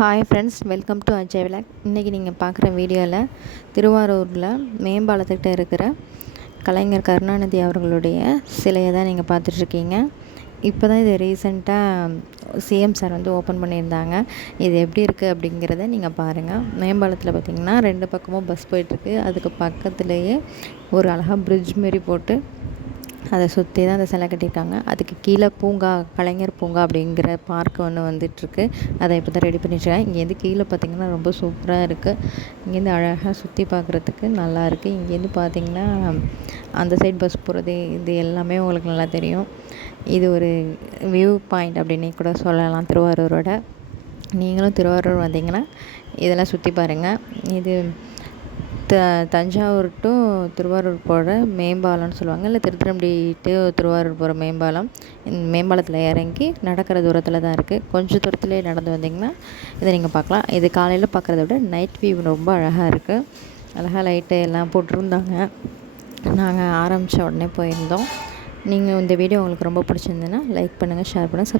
Hi friends, welcome to Ajay vlog. இன்றைக்கி நீங்கள் பார்க்குற வீடியோவில் திருவாரூரில் மேம்பாலத்துக்கிட்ட இருக்கிற கலைஞர் கருணாநிதி அவர்களுடைய சிலையை தான் நீங்கள் பார்த்துட்ருக்கீங்க. இப்போ தான் இது ரீசெண்டாக சிஎம் சார் வந்து ஓப்பன் பண்ணியிருந்தாங்க. இது எப்படி இருக்குது அப்படிங்கிறத நீங்கள் பாருங்கள். மேம்பாலத்தில் பார்த்திங்கன்னா 2 பக்கமும் பஸ் போயிட்டுருக்கு. அதுக்கு பக்கத்துலேயே ஒரு அழகாக பிரிட்ஜ் மாரி போட்டு அதை சுற்றி தான் அந்த சிலை கட்டியிருக்காங்க. அதுக்கு கீழே பூங்கா, கலைஞர் பூங்கா அப்படிங்கிற பார்க் ஒன்று வந்துட்டுருக்கு. அதை இப்போ தான் ரெடி பண்ணிட்டுருக்கேன். இங்கேருந்து கீழே பார்த்திங்கன்னா ரொம்ப சூப்பராக இருக்குது. இங்கேருந்து அழகாக சுற்றி பார்க்குறதுக்கு நல்லா இருக்குது. இங்கேருந்து பார்த்திங்கன்னா அந்த சைட் பஸ் போகிறது இது எல்லாமே உங்களுக்கு நல்லா தெரியும். இது ஒரு வியூ பாயிண்ட் அப்படின்னே கூட சொல்லலாம் திருவாரூரோட. நீங்களும் திருவாரூர் வந்தீங்கன்னா இதெல்லாம் சுற்றி பாருங்கள். இது தஞ்சாவூர் டு திருவாரூர் போகிற மேம்பாலம்னு சொல்லுவாங்க, இல்லை திருத்துறைப்பூண்டி டு திருவாரூர் போகிற மேம்பாலம். இந்த மேம்பாலத்தில் இறங்கி நடக்கிற தூரத்தில் தான் இருக்குது. கொஞ்சம் தூரத்துலேயே நடந்து வந்திங்கன்னா இதை நீங்கள் பார்க்கலாம். இது காலையில் பார்க்குறத விட நைட் வியூ ரொம்ப அழகாக இருக்குது. அழகாக லைட்டு எல்லாம் போட்டிருந்தாங்க. நாங்கள் ஆரம்பித்த உடனே போயிருந்தோம். நீங்கள் இந்த வீடியோ உங்களுக்கு ரொம்ப பிடிச்சிருந்ததுன்னா லைக் பண்ணுங்கள், ஷேர் பண்ணுங்கள்,